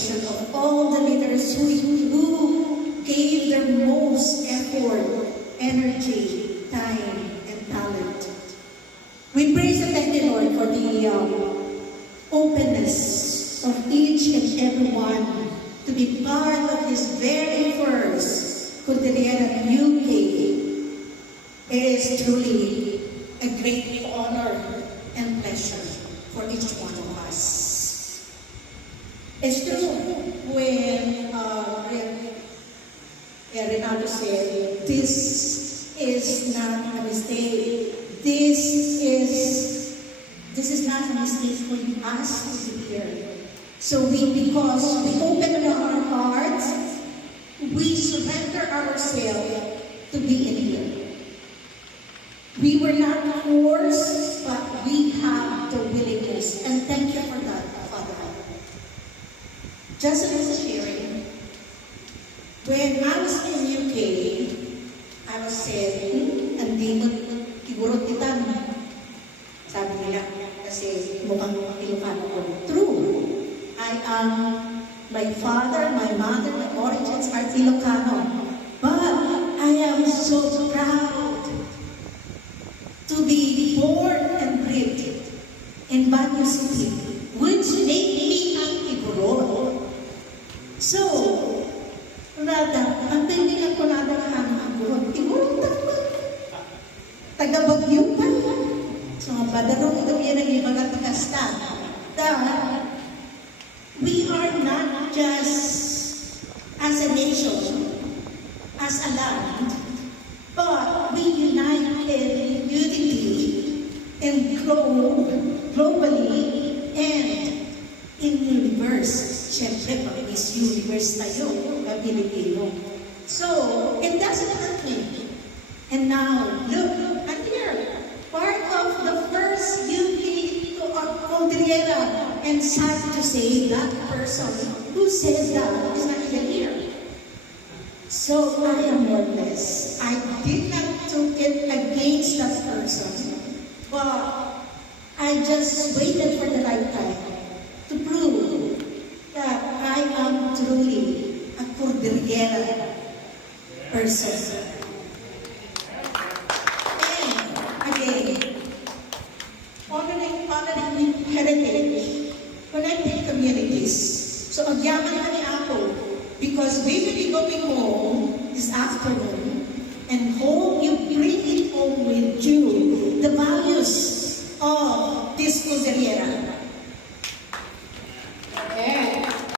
congratulations of all the leaders who gave their most effort, energy, time, and talent. We praise and thank the Lord for the openness of each and everyone to be part of this very first Cordillera UK. It is truly a great honor and pleasure for each one of us. It's true when Renato said, this is not a mistake. This is not a mistake for us to be here. So because we open our hearts, we surrender ourselves to be in here. We were not forced, but we have the willingness. And thank you for that, Father. Just a little sharing. When I was in UK, I was saying, hindi mo siguro kita. Sabi nila, kasi mukhang Ilocano ko. True. I am, my father, my mother, my origins are Ilocano. But I am so proud to be born and bred in Baguio City, which made me an Igorot. So, ang tindingan ko na ang Igorot ako. Taga-Bagyo pa. So, madarong ito yan ang ibang kasta. We are not just as a nation, as a land, but we unite in unity and grow globally and in universe. Siyempre, pag Miss Universe tayo, Pilipino. So, it doesn't hurt me. And now, look, I'm here, part of the first UK Cordillera. And sad to say, that person who says that is not even here. So I am worthless. I did not took it against that person, but I just waited for the right time to prove that I am truly a Cordillera person. And again, honoring heritage, connecting communities. So agyaman na ni ako, because we will be going home this afternoon, and home, you bring it home with you, the values of this Cordillera.